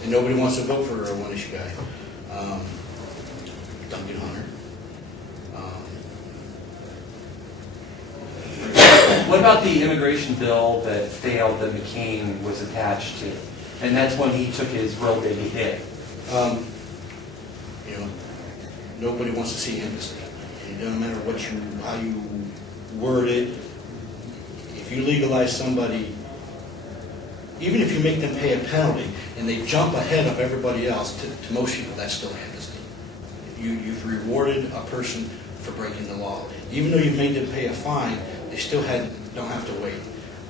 And nobody wants to vote for a one-issue guy. Duncan Hunter. What about the immigration bill that failed that McCain was attached to? And that's when he took his real big hit. You know, nobody wants to see embassy. It doesn't matter how you word it. If you legalize somebody, even if you make them pay a penalty and they jump ahead of everybody else, to most people that's still amnesty. You've rewarded a person for breaking the law. Even though you've made them pay a fine, they still don't have to wait.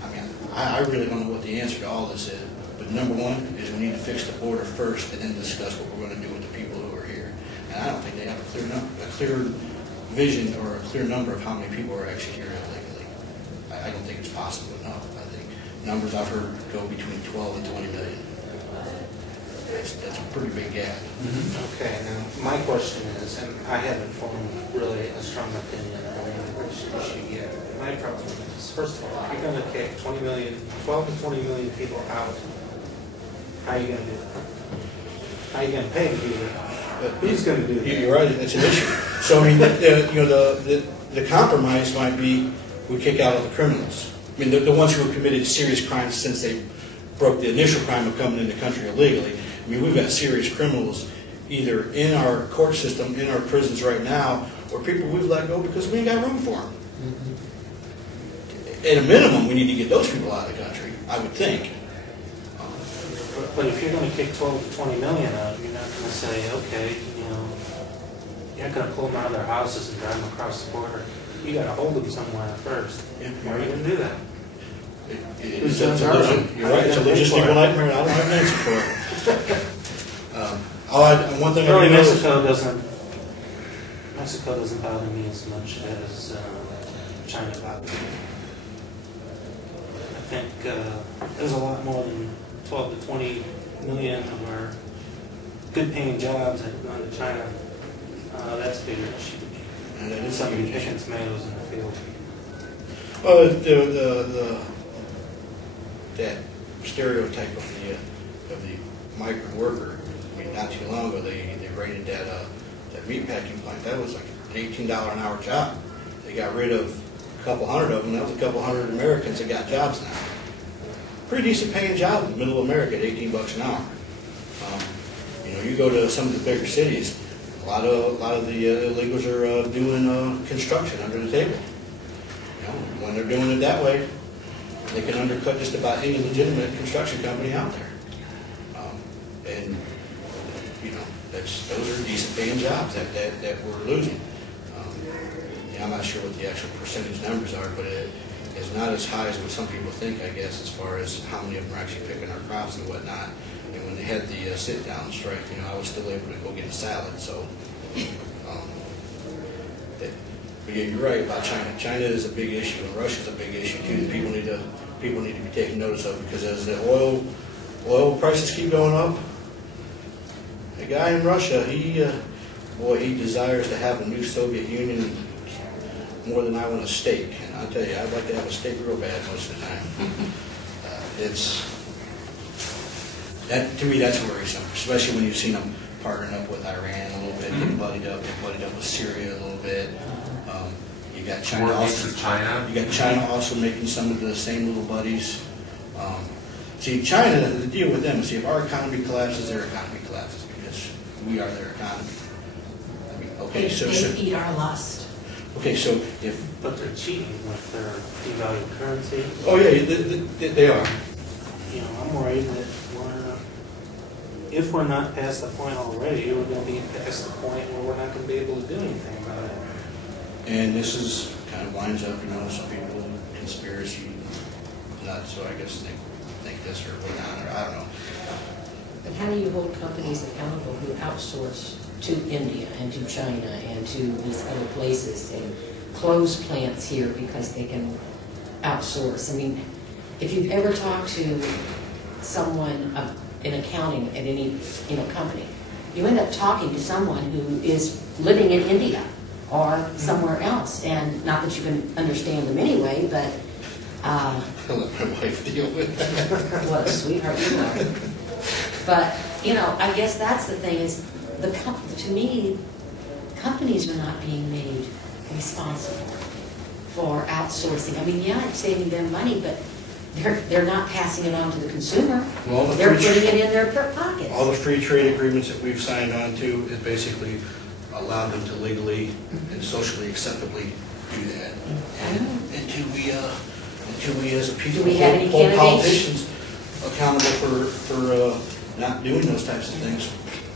I mean, I really don't know what the answer to all this is. But number one is we need to fix the border first and then discuss what we're going to do with the people who are here. And I don't think they have a clear vision or a clear number of how many people are actually here illegally. I don't think it's possible enough. I think numbers I've heard go between 12 and 20 million. That's a pretty big gap. Okay, now my question is, and I haven't formed really a strong opinion on the immigration issue yet. My problem is, first of all, if you're going to kick 12 to 20 million people out, how are you going to do that? How are you going to pay to do that? Who's going to do that? You're right, it's an issue. So I mean, the compromise might be we kick out all the criminals. I mean, the ones who have committed serious crimes since they broke the initial crime of coming into the country illegally. I mean, we've got serious criminals either in our court system, in our prisons right now, or people we've let go because we ain't got room for them. At a minimum, we need to get those people out of the country, I would think. But if you're going to kick 12 to 20 million out, you're not going to say, okay, you're not going to pull them out of their houses and drive them across the border. You got to hold them somewhere first. Yeah, How are you going to do that? You're right. It's a logistical nightmare. I don't have an answer for it. One thing really, Mexico doesn't bother me as much as China bothers me. I think there's a lot more than 12 to 20 million of our good-paying jobs that have gone to China. That's a bigger issue to me. And that is somebody picking tomatoes in the field. Well, that stereotype of the migrant worker. I mean, not too long ago they raided that meatpacking plant. That was like an $18 an hour job. They got rid of a couple hundred of them. That was a couple hundred Americans that got jobs now. Pretty decent paying job in the middle of America at $18 an hour. You go to some of the bigger cities. A lot of the illegals are doing construction under the table. When they're doing it that way, they can undercut just about any legitimate construction company out there. And those are decent paying jobs that we're losing. I'm not sure what the actual percentage numbers are, but it's not as high as what some people think, I guess, as far as how many of them are actually picking our crops and whatnot. And when they had the sit-down strike, I was still able to go get a salad. So, but yeah, you're right about China. China is a big issue, and Russia is a big issue too. That people need to be taking notice of, because as the oil prices keep going up, the guy in Russia, he desires to have a new Soviet Union more than I want a steak. And I'll tell you, I'd like to have a steak real bad most of the time. To me, that's worrisome, especially when you've seen them partnering up with Iran a little bit, they buddied up with Syria a little bit. You got China also. You got China also making some of the same little buddies. See, China, the deal with them is, if our economy collapses, their economy collapses, because we are their economy. I mean, okay, they feed our lust. Okay, so but they're cheating with their devalued currency. Oh yeah, they are. I'm worried that if we're not past the point already, we're going to be past the point where we're not going to be able to do anything about it. And this is kind of winds up, some people conspiracy nuts, so I guess think this or whatnot, or I don't know. But how do you hold companies accountable who outsource to India and to China and to these other places and close plants here because they can outsource? I mean, if you've ever talked to someone in accounting at any company, you end up talking to someone who is living in India or somewhere else, and not that you can understand them anyway, but I'll let my wife deal with that. what a sweetheart you are. But you know, I guess that's the thing is, to me, companies are not being made responsible for outsourcing. I mean, yeah, it's saving them money, but they're not passing it on to the consumer. Well, They're putting it in their pockets. All the free trade agreements that we've signed on to is basically allow them to legally and socially acceptably do that. And until we as a people Do we have any hold candidates? politicians accountable for not doing those types of things.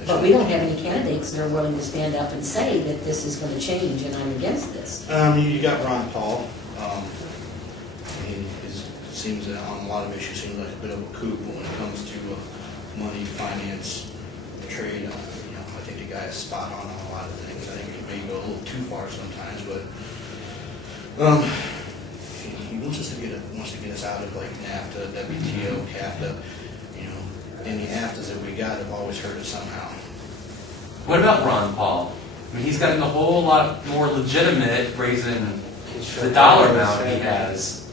But we don't have any candidates that are willing to stand up and say that this is going to change and I'm against this. You got Ron Paul. He seems on a lot of issues seems like a bit of a kook when it comes to money, finance, trade. I think the guy is spot on a lot of things. I think he may go a little too far sometimes, but he wants to get us out of like NAFTA, WTO, CAFTA. And the AFTAs that we got have always hurt us somehow. What about Ron Paul? I mean, he's gotten a whole lot more legitimate raising the dollar amount he has.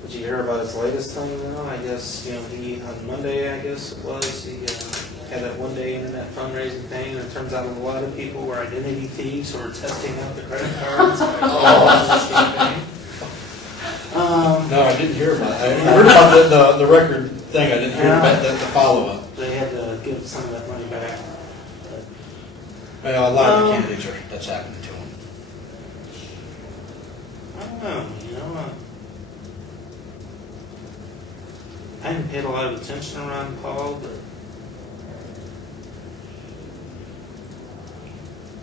Did you hear about his latest thing though? I guess, he, on Monday, I guess it was, he had that one-day internet fundraising thing, and it turns out a lot of people were identity thieves who were testing out the credit cards. No, I didn't hear about it. I heard about the record thing. I didn't hear about the follow-up. They had to give some of that money back. Well, a lot of the candidates that's happening to them. I don't know, I haven't paid a lot of attention to Ron Paul, but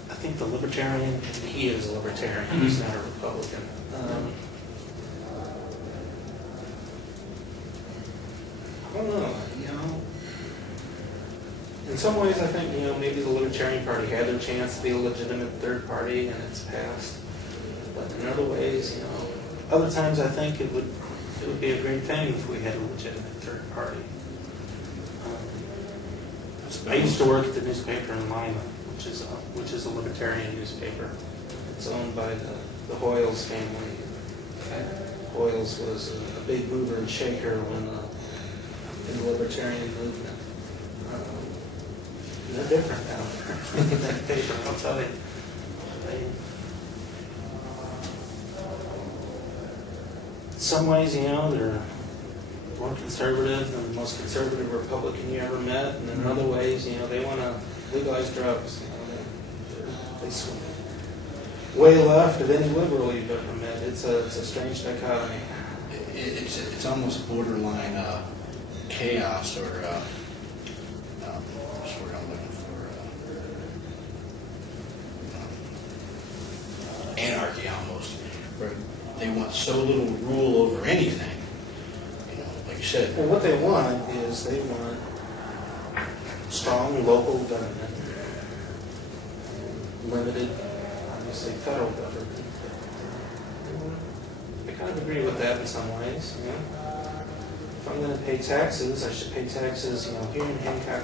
I think the Libertarian, he is a Libertarian, he's not a Republican. I don't know, in some ways I think, maybe the Libertarian Party had their chance to be a legitimate third party and it's passed. But in other ways, other times I think it would be a great thing if we had a legitimate third party. I used to work at the newspaper in Lima, which is a libertarian newspaper. It's owned by the Hoyles family. Hoyles was a big mover and shaker in the libertarian movement. They're different now. That paper, I'll tell you. In some ways, they're more conservative than the most conservative Republican you ever met, and in other ways, they want to legalize drugs. They swing way left of any liberal you've ever met. It's a strange dichotomy. It's almost borderline chaos or what's the word I'm looking for? Anarchy almost, where they want so little rule over anything. Like you said. Well, what they want is they want strong local government, limited, obviously, federal government. I kind of agree with that in some ways. If I'm going to pay taxes, I should pay taxes, here in Hancock